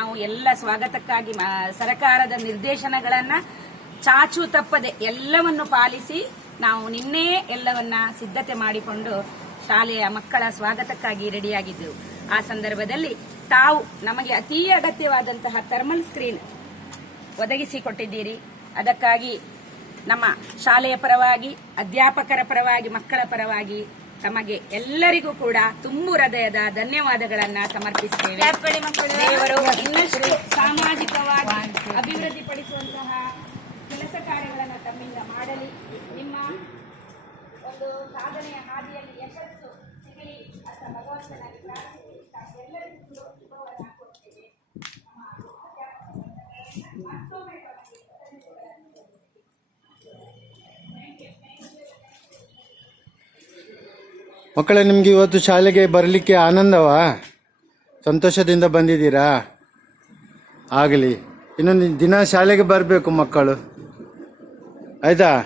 ನಾವು ಎಲ್ಲ ಸ್ವಾಗತಕ್ಕಾಗಿ ಸರ್ಕಾರದ ನಿರ್ದೇಶನಗಳನ್ನ ಚಾಚು ತಪ್ಪದೆ ಎಲ್ಲವನ್ನು ಪಾಲಿಸಿ ನಾವು ನಿನ್ನೆ ಎಲ್ಲವನ್ನ ಸಿದ್ಧತೆ ಮಾಡಿಕೊಂಡು ಶಾಲೆಯ ಮಕ್ಕಳ ಸ್ವಾಗತಕ್ಕಾಗಿ ರೆಡಿಯಾಗಿದ್ದೆವು. ಆ ಸಂದರ್ಭದಲ್ಲಿ ತಾವು ನಮಗೆ ಅತೀ ಅಗತ್ಯವಾದಂತಹ ಥರ್ಮಲ್ ಸ್ಕ್ರೀನ್ ಒದಗಿಸಿಕೊಟ್ಟಿದ್ದೀರಿ ಅದಕ್ಕಾಗಿ ನಮ್ಮ ಶಾಲೆಯ ಪರವಾಗಿ, ಅಧ್ಯಾಪಕರ ಪರವಾಗಿ, ಮಕ್ಕಳ ಪರವಾಗಿ ತಮಗೆ ಎಲ್ಲರಿಗೂ ಕೂಡ ತುಂಬು ಹೃದಯದ ಧನ್ಯವಾದಗಳನ್ನ ಸಮರ್ಪಿಸುತ್ತೇವೆ ದೇವರು ಇನ್ನಷ್ಟು ಸಾಮಾಜಿಕವಾಗಿ ಅಭಿವೃದ್ಧಿಪಡಿಸುವಂತಹ ಕೆಲಸ ಕಾರ್ಯಗಳನ್ನು ತಮ್ಮಿಂದ ಮಾಡಲಿ. ನಿಮ್ಮ ಒಂದು ಸಾಧನೆಯ ಹಾದಿಯಲ್ಲಿ ಯಶಸ್ಸು ಸಿಗಲಿ ಅಂತ ಭಗವಂತನಾಗಿ ಪ್ರಾರ್ಥಿಸಿ. ತಾವೆಲ್ಲರಿಗೂ ಕೂಡ ಶುಭವನ್ನ ಕೊಡ್ತೇವೆ. ಮತ್ತೊಮ್ಮೆ ಮಕ್ಕಳೇ, ನಿಮ್ಗೆ ಇವತ್ತು ಶಾಲೆಗೆ ಬರಲಿಕ್ಕೆ ಆನಂದವಾ? ಸಂತೋಷದಿಂದ ಬಂದಿದ್ದೀರಾ? ಆಗಲಿ. ಇನ್ನೊಂದು ದಿನ ಶಾಲೆಗೆ ಬರಬೇಕು ಮಕ್ಕಳು. ಆಯ್ತಾ?